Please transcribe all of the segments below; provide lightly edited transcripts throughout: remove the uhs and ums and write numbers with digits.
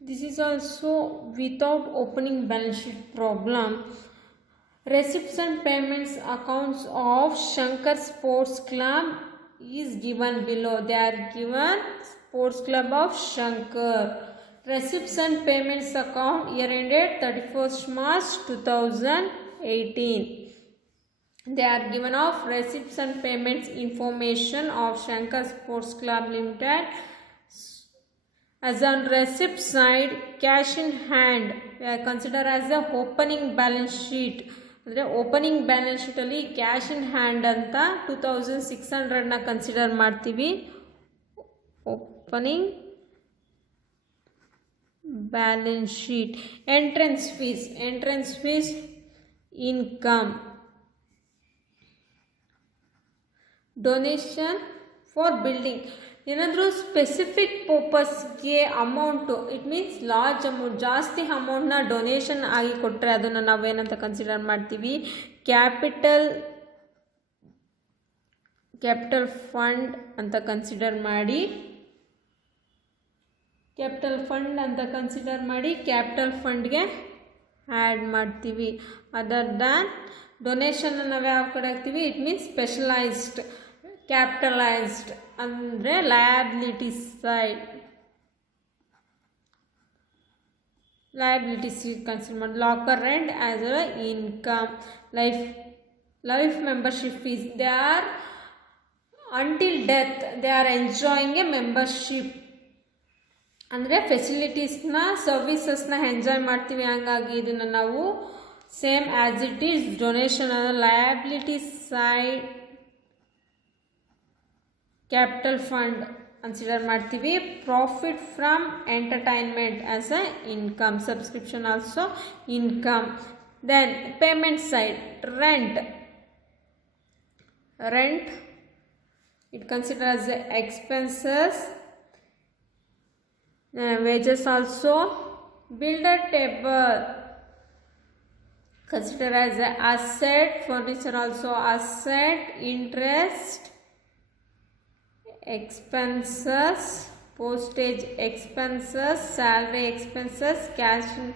This is also without opening balance sheet problem. Receipts and payments accounts of Shankar Sports Club is given below. They are given Sports Club of Shankar. Receipts and payments account year ended 31st March 2018. They are given of receipts and payments information of Shankar Sports Club Limited. As on receipt side, cash in hand we are considered as the opening balance sheet. ಅಂದರೆ opening balance ಶೀಟಲ್ಲಿ cash in hand ಅಂತ 2600ನ consider ಮಾಡ್ತೀವಿ. Opening balance sheet. Entrance fees income. Donation for building. ಏನಾದರೂ specific ಪರ್ಪಸ್ಗೆ amount, it means large amount, ಜಾಸ್ತಿ ಅಮೌಂಟ್ನ donation ಆಗಿ ಕೊಟ್ಟರೆ ಅದನ್ನು ನಾವೇನಂತ ಕನ್ಸಿಡರ್ ಮಾಡ್ತೀವಿ, ಕ್ಯಾಪಿಟಲ್ ಫಂಡ್ ಅಂತ ಕನ್ಸಿಡರ್ ಮಾಡಿ ಕ್ಯಾಪಿಟಲ್ ಫಂಡ್ಗೆ ಆ್ಯಡ್ ಮಾಡ್ತೀವಿ. ಅದರ್ ದ್ಯಾನ್ ಡೊನೇಷನ್ನ ನಾವು ಯಾವ ಕಡೆ ಹಾಕ್ತೀವಿ, ಇಟ್ ಮೀನ್ಸ್ ಸ್ಪೆಷಲೈಸ್ಡ್, ಕ್ಯಾಪಿಟಲೈಸ್ಡ್ ಅಂದರೆ ಲಯಬಿಲಿಟಿ ಸೈಡ್ ಕನ್ಸಿಡರ್ ಮಾಡಿ. Locker rent as a income. Life membership fees, they are until death they are enjoying a membership, ಅಂದರೆ ಫೆಸಿಲಿಟೀಸ್ನ ಸರ್ವಿಸಸ್ನ ಎಂಜಾಯ್ ಮಾಡ್ತೀವಿ. ಹಾಗಾಗಿ ಇದನ್ನು ನಾವು same as it is donation liability side capital fund consider ಮಾಡ್ತೀವಿ. Profit from entertainment as a income. Subscription also income. Then payment side, rent it consider as expenses. wages also. Builder table consider as a asset. Furniture also asset. Interest expenses, postage expenses, salary expenses, cash in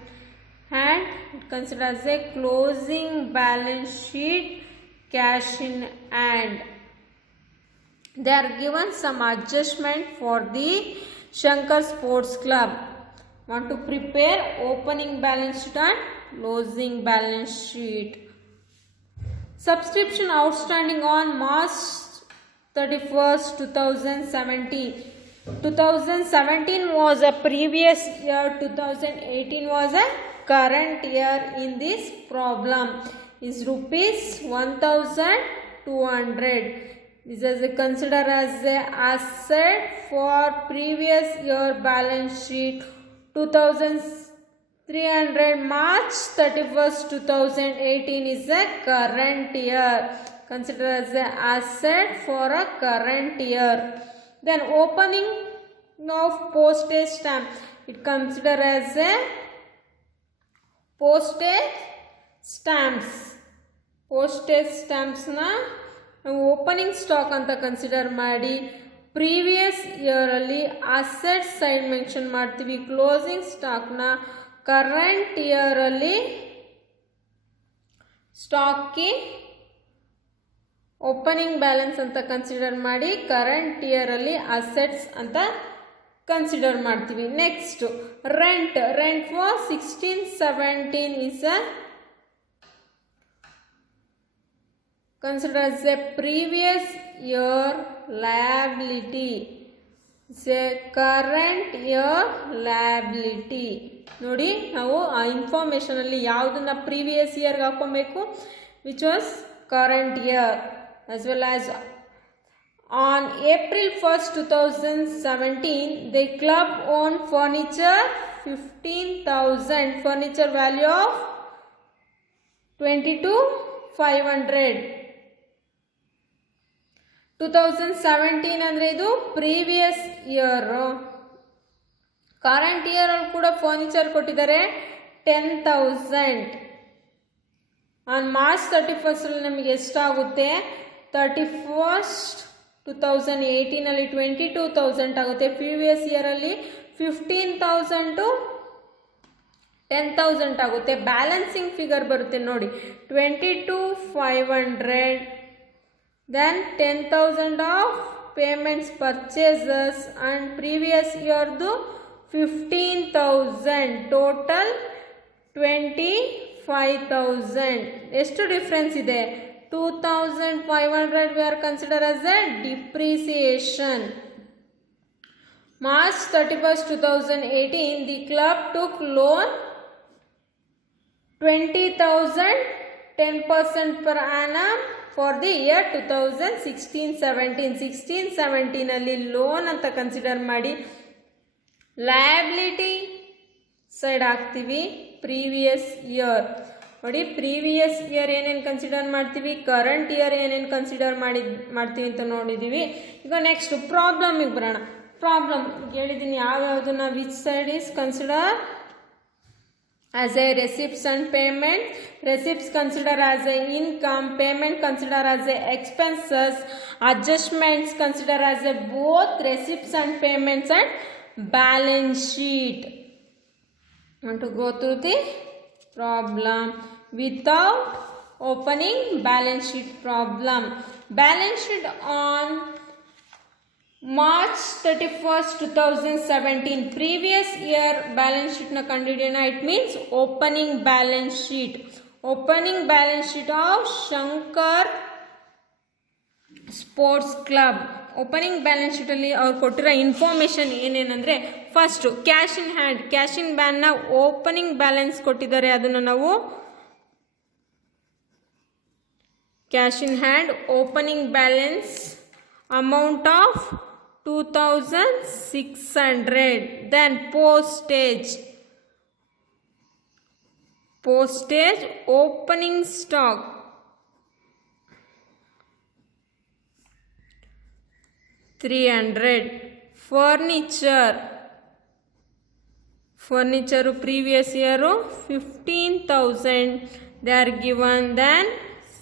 hand. It consider as a closing balance sheet, cash in hand. They are given some adjustment for the Shankar Sports Club. Want to prepare opening balance sheet and closing balance sheet. Subscription outstanding on March 31st, 2017. 2017 was a previous year, 2018 was a current year in this problem. Is rupees 1200. This is considered as a asset for previous year balance sheet. 2300 March 31st 2018 is a current year. Considered as a asset for a current year. Then opening of postage stamp. It considered as a postage stamps na opening stock ಅಂತ consider ಮಾಡಿ previous ಇಯರಲ್ಲಿ asset side mention ಮಾಡ್ತೀವಿ. Closing ಸ್ಟಾಕ್ನ current ಇಯರಲ್ಲಿ ಸ್ಟಾಕ್ಗೆ opening balance ಅಂತ consider ಮಾಡಿ current ಇಯರಲ್ಲಿ assets ಅಂತ consider ಮಾಡ್ತೀವಿ. Next rent for 16-17 is a considered as a previous year liability. It's a current year liability. ನೋಡಿ ನಾವು ಆ ಇನ್ಫಾರ್ಮೇಷನಲ್ಲಿ ಯಾವುದನ್ನು ಪ್ರೀವಿಯಸ್ ಇಯರ್ಗೆ ಹಾಕೊಬೇಕು, which was current year. As well as on April 1st 2017 the club owned furniture 15,000, furniture value of 22,500. 2017 ಅಂದರೆ ಇದು previous year. Current ಇಯರಲ್ಲಿ ಕೂಡ furniture ಕೊಟ್ಟಿದ್ದಾರೆ 10,000. ಆನ್ ಮಾರ್ಚ್ 31st ನಮಗೆ ಎಷ್ಟಾಗುತ್ತೆ, 31st 2018 22,000 ಆಗುತ್ತೆ. ಪ್ರೀವಿಯಸ್ ಇಯರಲ್ಲಿ 15,000 to 10,000 ಆಗುತ್ತೆ. ಬ್ಯಾಲೆನ್ಸಿಂಗ್ ಫಿಗರ್ ಬರುತ್ತೆ ನೋಡಿ, 22,500, then 10,000 of payments purchases and previous ಇಯರ್ದು 15,000, ಟೋಟಲ್ 25,000. ಎಷ್ಟು ಡಿಫ್ರೆನ್ಸ್ ಇದೆ? 2,500 we are considered as a depreciation. March 31st, 2018, the club took loan 20,000, 10% per annum for the year 2016-17. 16-17 ಅಲ್ಲಿ ಲೋನ್ ಅಂತ consider ಮಾಡಿ liability side ಹಾಕ್ತೀವಿ. Previous year ನೋಡಿ, previous year ಏನೇನು consider ಮಾಡ್ತೀವಿ, ಕರೆಂಟ್ ಇಯರ್ ಏನೇನು ಕನ್ಸಿಡರ್ ಮಾಡ್ತೀವಿ ಅಂತ ನೋಡಿದ್ದೀವಿ. ಈಗ ನೆಕ್ಸ್ಟ್ ಪ್ರಾಬ್ಲಮಿಗೆ ಬರೋಣ. ಪ್ರಾಬ್ಲಮ್ ಹೇಳಿದ್ದೀನಿ ಯಾವ್ಯಾವುದನ್ನ, which side is consider as a receipts and payment. Receipts consider as a income, payment consider as a expenses, adjustments consider as a both receipts and payments and balance sheet. Want to go through the problem without opening balance sheet problem. Balance sheet on March 31st, 2017. Previous year balance sheet na ಕಂಡುಹಿಡಿಯೋಣ. It means opening balance sheet. Opening balance sheet of Shankar Sports Club. Opening balance sheet ಅಲ್ಲಿ ಅವ್ರು ಕೊಟ್ಟಿರೋ information ಏನೇನಂದರೆ, first cash in hand. Cash in ಬ್ಯಾನ್ನ opening balance ಕೊಟ್ಟಿದ್ದಾರೆ, ಅದನ್ನು ನಾವು cash in hand opening balance amount of 2,600. Then postage opening stock 300. furniture previous year 15,000 they are given. Then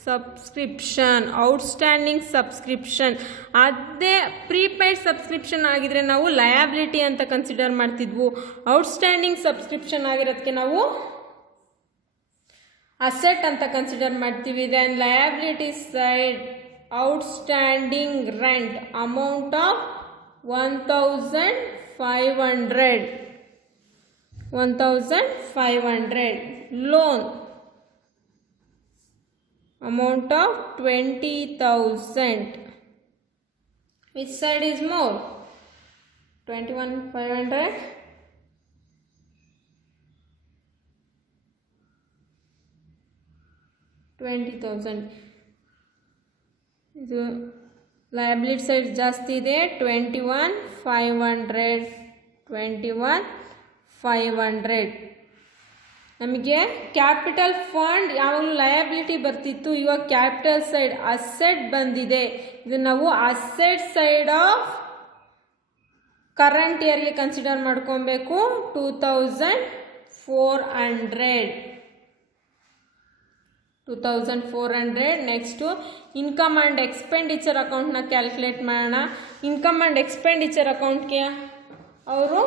subscription, outstanding subscription. ಅದೇ prepaid subscription ಆಗಿದ್ರೆ ನಾವು liability ಅಂತ consider ಮಾಡ್ತಿದ್ವು. Outstanding subscription ಆಗಿರೋದಕ್ಕೆ ನಾವು ಅಸೆಟ್ ಅಂತ ಕನ್ಸಿಡರ್ ಮಾಡ್ತೀವಿ. Then liability side outstanding rent amount of 1,500. Loan amount of 20,000. Which side is more? 21,500. 20,000. ಇದು ಲಯಬಿಲಿಟಿ ಸೈಡ್ ಜಾಸ್ತಿ ಇದೆ. 21,500. ನಮಗೆ ಕ್ಯಾಪಿಟಲ್ ಫಂಡ್ ಯಾವಾಗಲೂ ಲಯಬಿಲಿಟಿ ಬರ್ತಿತ್ತು, ಇವಾಗ ಕ್ಯಾಪಿಟಲ್ ಸೈಡ್ ಅಸೆಟ್ ಬಂದಿದೆ. ಇದು ನಾವು ಅಸೆಟ್ ಸೈಡ್ ಆಫ್ ಕರೆಂಟ್ ಇಯರ್ಗೆ ಕನ್ಸಿಡರ್ ಮಾಡ್ಕೊಬೇಕು. 2,400. ನೆಕ್ಸ್ಟು ಇನ್ಕಮ್ ಆ್ಯಂಡ್ ಎಕ್ಸ್ಪೆಂಡಿಚರ್ ಅಕೌಂಟ್ನ ಕ್ಯಾಲ್ಕುಲೇಟ್ ಮಾಡೋಣ. ಇನ್ಕಮ್ ಆ್ಯಂಡ್ ಎಕ್ಸ್ಪೆಂಡಿಚರ್ ಅಕೌಂಟ್ಗೆ ಅವರು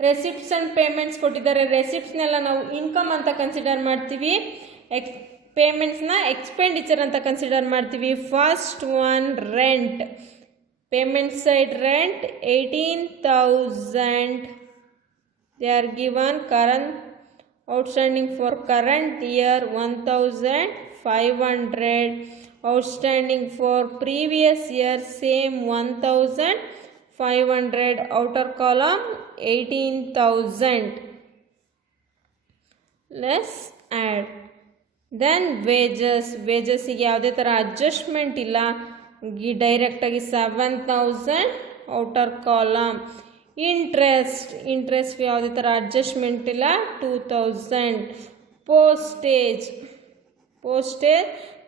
ರೆಸಿಪ್ಟ್ಸ್ ಆ್ಯಂಡ್ ಪೇಮೆಂಟ್ಸ್ ಕೊಟ್ಟಿದ್ದಾರೆ. ರೆಸಿಪ್ಟ್ಸ್ನೆಲ್ಲ ನಾವು ಇನ್ಕಮ್ ಅಂತ ಕನ್ಸಿಡರ್ ಮಾಡ್ತೀವಿ, ಪೇಮೆಂಟ್ಸ್ನ ಎಕ್ಸ್ಪೆಂಡಿಚರ್ ಅಂತ ಕನ್ಸಿಡರ್ ಮಾಡ್ತೀವಿ. First one rent. Payment side rent 18,000 they are given. Current outstanding for current year 1,500. Outstanding for previous year same 1,500. outer column 18,000. let's add. then wages ಗೆ ಯಾವುದೇ ಥರ adjustment ಇಲ್ಲ, ಡೈರೆಕ್ಟಾಗಿ 7,000 ಔಟರ್ ಕಾಲಮ್. ಇಂಟ್ರೆಸ್ಟ್ ಯಾವುದೇ ಥರ adjustment ಇಲ್ಲ, 2,000. postage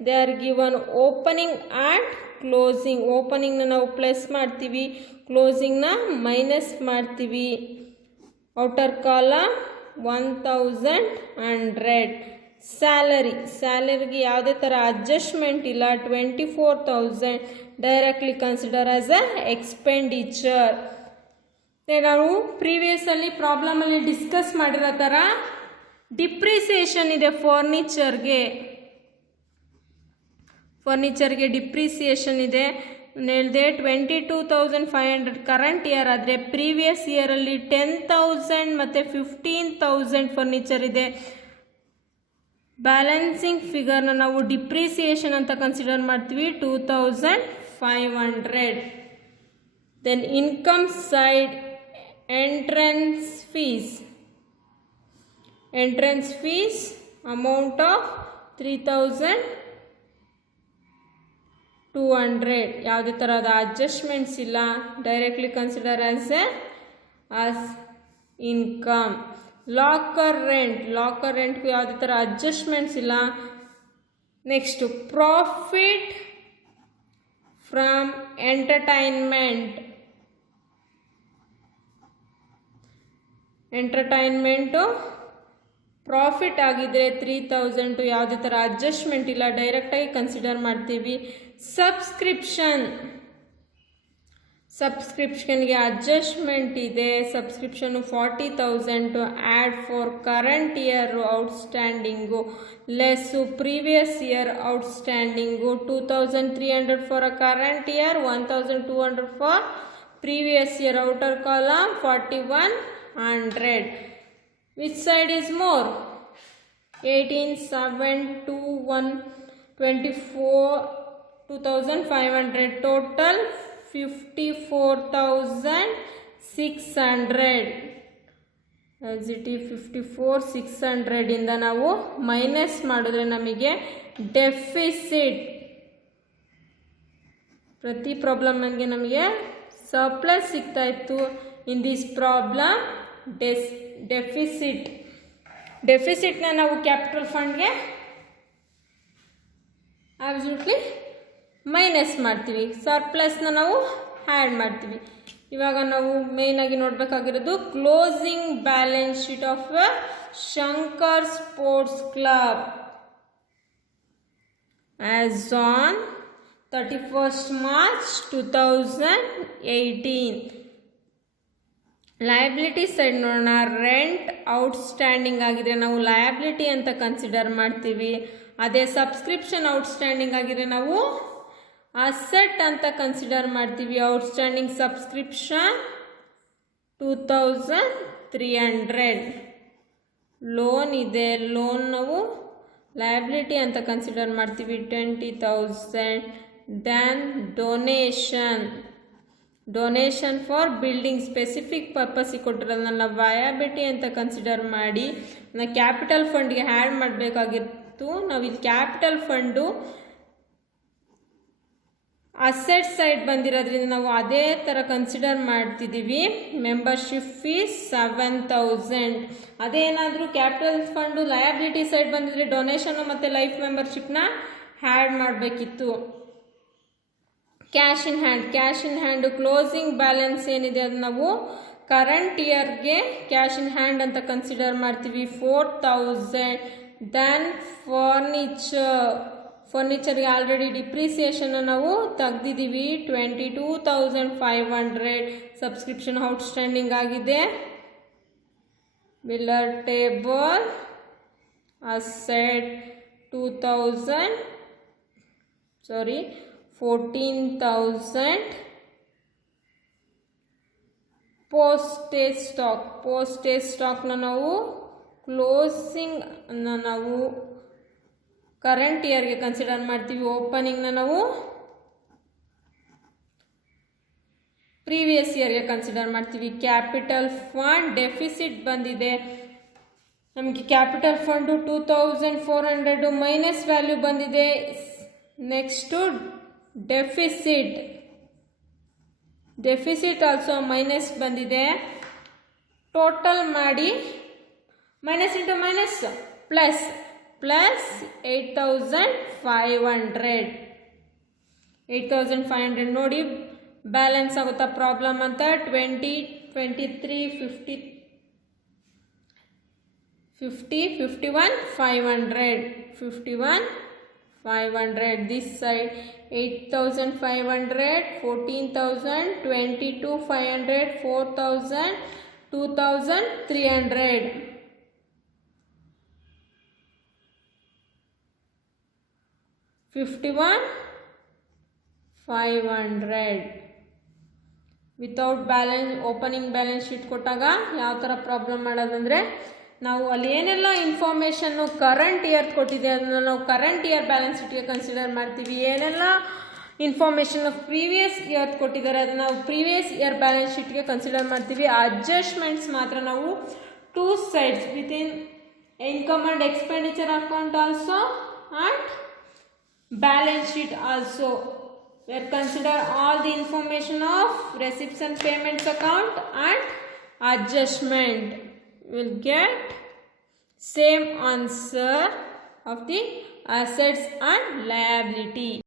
they are given opening and closing. ಓಪನಿಂಗ್ನ ನಾವು ಪ್ಲಸ್ ಮಾಡ್ತೀವಿ, ಕ್ಲೋಸಿಂಗ್ನ ಮೈನಸ್ ಮಾಡ್ತೀವಿ. Outer column 1,100. ಸ್ಯಾಲರಿಗೆ ಯಾವುದೇ ಥರ ಅಡ್ಜಸ್ಟ್ಮೆಂಟ್ ಇಲ್ಲ, 24,000 directly consider as a expenditure. ನಾವು ಪ್ರೀವಿಯಸ್ಸಲ್ಲಿ ಪ್ರಾಬ್ಲಮಲ್ಲಿ ಡಿಸ್ಕಸ್ ಮಾಡಿರೋ ಥರ ಡಿಪ್ರಿಸಿಯೇಷನ್ ಇದೆ ಫರ್ನಿಚರ್ಗೆ ಡಿಪ್ರಿಸಿಯೇಷನ್ ಇದೆ. ನಾನು ಹೇಳಿದೆ 22,500 ಕರೆಂಟ್ ಇಯರ್ ಆದರೆ ಪ್ರೀವಿಯಸ್ ಇಯರಲ್ಲಿ 10,000 ಮತ್ತು 15,000 ಫರ್ನಿಚರ್ ಇದೆ. ಬ್ಯಾಲೆನ್ಸಿಂಗ್ ಫಿಗರ್ನ ನಾವು ಡಿಪ್ರಿಸಿಯೇಷನ್ ಅಂತ ಕನ್ಸಿಡರ್ ಮಾಡ್ತೀವಿ 2,500. Then income side entrance fees amount of 3,200. ಯಾವುದೇ ಥರದ ಅಡ್ಜಸ್ಟ್ಮೆಂಟ್ಸ್ ಇಲ್ಲ, directly consider as income. Locker ರೆಂಟ್ಗೂ ಯಾವುದೇ ಥರ ಅಡ್ಜಸ್ಟ್ಮೆಂಟ್ಸ್ ಇಲ್ಲ. Next profit from entertainment profit ಆಗಿದ್ರೆ 3,000 ಯಾವುದೇ ಥರ ಅಡ್ಜಸ್ಟ್ಮೆಂಟ್ ಇಲ್ಲ, ಡೈರೆಕ್ಟಾಗಿ ಕನ್ಸಿಡರ್ ಮಾಡ್ತೀವಿ. ಸಬ್ಸ್ಕ್ರಿಪ್ಷನ್ಗೆ ಅಡ್ಜಸ್ಟ್ಮೆಂಟ್ ಇದೆ. ಸಬ್ಸ್ಕ್ರಿಪ್ಷನ್ನು 40,000 add for current year outstanding less previous year outstanding 2,300 for a current year, 1,200 for previous year. Outer column 4,100. Which side is more? 18, 7, 2, 1, 24, 2,500. Total 54,600. As it is 54,600 ಇಂದ ನಾವು ಮೈನಸ್ ಮಾಡಿದ್ರೆ ನಮಗೆ ಡೆಫಿಸಿಟ್. ಪ್ರತಿ ಪ್ರಾಬ್ಲಮ್ಗೆ ನಮಗೆ ಸರ್ಪ್ಲಸ್ ಸಿಗ್ತಾ ಇತ್ತು. ಇನ್ ದಿಸ್ ಪ್ರಾಬ್ಲಮ್ ಡೆಫಿಸಿಟ್ನ ನಾವು capital ಫಂಡ್ಗೆ absolutely minus ಮಾಡ್ತೀವಿ, ಸರ್ಪ್ಲಸ್ನ ನಾವು ಆ್ಯಡ್ ಮಾಡ್ತೀವಿ. ಇವಾಗ ನಾವು ಮೇಯ್ನಾಗಿ ನೋಡಬೇಕಾಗಿರೋದು closing balance sheet of Shankar sports club as on 31st March 2018. Liability side ನೋಡೋಣ. ರೆಂಟ್ ಔಟ್ಸ್ಟ್ಯಾಂಡಿಂಗ್ ಆಗಿದ್ರೆ ನಾವು ಲಯಬಿಲಿಟಿ ಅಂತ ಕನ್ಸಿಡರ್ ಮಾಡ್ತೀವಿ. ಅದೇ ಸಬ್ಸ್ಕ್ರಿಪ್ಷನ್ ಔಟ್ಸ್ಟ್ಯಾಂಡಿಂಗ್ ಆಗಿದ್ರೆ ನಾವು ಅಸೆಟ್ ಅಂತ ಕನ್ಸಿಡರ್ ಮಾಡ್ತೀವಿ. Outstanding subscription 2,300. ಲೋನ್ ಇದೆ, ಲೋನ್ ನಾವು ಲಯಬಿಲಿಟಿ ಅಂತ ಕನ್ಸಿಡರ್ ಮಾಡ್ತೀವಿ 20,000. Then donation for building specific ಪರ್ಪಸ್ಸಿಗೆ ಕೊಟ್ಟಿರೋದನ್ನ ನಾವು ವಯಾಬಿಲಿಟಿ ಅಂತ ಕನ್ಸಿಡರ್ ಮಾಡಿ ನಾವು ಕ್ಯಾಪಿಟಲ್ ಫಂಡ್ಗೆ ಆ್ಯಡ್ ಮಾಡಬೇಕಾಗಿತ್ತು. ನಾವಿಲ್ಲಿ ಕ್ಯಾಪಿಟಲ್ ಫಂಡು ಅಸೆಟ್ ಸೈಡ್ ಬಂದಿರೋದ್ರಿಂದ ನಾವು ಅದೇ ಥರ ಕನ್ಸಿಡರ್ ಮಾಡ್ತಿದ್ದೀವಿ. Membership fees 7,000. ಅದೇನಾದರೂ ಕ್ಯಾಪಿಟಲ್ ಫಂಡು ಲಯಬಿಲಿಟಿ ಸೈಡ್ ಬಂದಿದ್ರೆ ಡೊನೇಷನ್ನು ಮತ್ತು ಲೈಫ್ ಮೆಂಬರ್ಶಿಪ್ನ ಆ್ಯಡ್ ಮಾಡಬೇಕಿತ್ತು. Cash in hand closing balance ಏನಿದೆ ಅದು ನಾವು ಕರೆಂಟ್ ಇಯರ್ಗೆ ಕ್ಯಾಶ್ ಇನ್ ಹ್ಯಾಂಡ್ ಅಂತ ಕನ್ಸಿಡರ್ ಮಾಡ್ತೀವಿ 4,000. ದೆನ್ ಫರ್ನಿಚರ್ಗೆ ಆಲ್ರೆಡಿ ಡಿಪ್ರಿಸಿಯೇಷನ್ನ ನಾವು ತೆಗ್ದಿದ್ದೀವಿ 22,500. ಸಬ್ಸ್ಕ್ರಿಪ್ಷನ್ ಔಟ್ಸ್ಟ್ಯಾಂಡಿಂಗ್ ಆಗಿದೆ. Billiard table asset 14,000. ಪೋಸ್ಟೇಜ್ ಸ್ಟಾಕ್ನ ನಾವು ಕ್ಲೋಸಿಂಗ್ ನಾವು ಕರೆಂಟ್ ಇಯರ್ಗೆ ಕನ್ಸಿಡರ್ ಮಾಡ್ತೀವಿ. ಓಪನಿಂಗ್ನ ನಾವು ಪ್ರೀವಿಯಸ್ ಇಯರ್ಗೆ ಕನ್ಸಿಡರ್ ಮಾಡ್ತೀವಿ. ಕ್ಯಾಪಿಟಲ್ ಫಂಡ್ ಡೆಫಿಸಿಟ್ ಬಂದಿದೆ ನಮಗೆ. ಕ್ಯಾಪಿಟಲ್ ಫಂಡು 2,400 ಮೈನಸ್ ವ್ಯಾಲ್ಯೂ ಬಂದಿದೆ. ನೆಕ್ಸ್ಟು ಡೆಫಿಸಿಟ್ ಆಲ್ಸೋ ಮೈನಸ್ ಬಂದಿದೆ. ಟೋಟಲ್ ಮಾಡಿ ಮೈನಸ್ ಇಂಟು ಮೈನಸ್ ಪ್ಲಸ್ 8,500 ನೋಡಿ ಬ್ಯಾಲೆನ್ಸ್ ಆಗುತ್ತಾ ಪ್ರಾಬ್ಲಮ್ ಅಂತ. 20, 23, 50, 51, 500. 500. This side 8,500, 14,000, 22,500, 4,000, 2,300. 51,500. Without balance opening balance sheet ಕೊಟ್ಟಾಗ ಯಾವ ಥರ ಪ್ರಾಬ್ಲಮ್ ಮಾಡೋದಂದರೆ ನಾವು ಅಲ್ಲಿ ಏನೆಲ್ಲ ಇನ್ಫಾರ್ಮೇಷನ್ನು ಕರೆಂಟ್ ಇಯರ್ ಕೊಟ್ಟಿದೆ ಅದನ್ನು ನಾವು ಕರೆಂಟ್ ಇಯರ್ ಬ್ಯಾಲೆನ್ಸ್ ಶೀಟ್ಗೆ ಕನ್ಸಿಡರ್ ಮಾಡ್ತೀವಿ. ಏನೆಲ್ಲ ಇನ್ಫಾರ್ಮೇಷನ್ ಪ್ರೀವಿಯಸ್ ಇಯರ್ ಕೊಟ್ಟಿದ್ದಾರೆ ಅದನ್ನು ನಾವು ಪ್ರೀವಿಯಸ್ ಇಯರ್ ಬ್ಯಾಲೆನ್ಸ್ ಶೀಟ್ಗೆ ಕನ್ಸಿಡರ್ ಮಾಡ್ತೀವಿ. ಅಡ್ಜಸ್ಟ್ಮೆಂಟ್ಸ್ ಮಾತ್ರ ನಾವು two sides within income and expenditure account also and balance sheet also. We consider all the information of receipts and payments account and adjustment. We will get same answer of the assets and liability.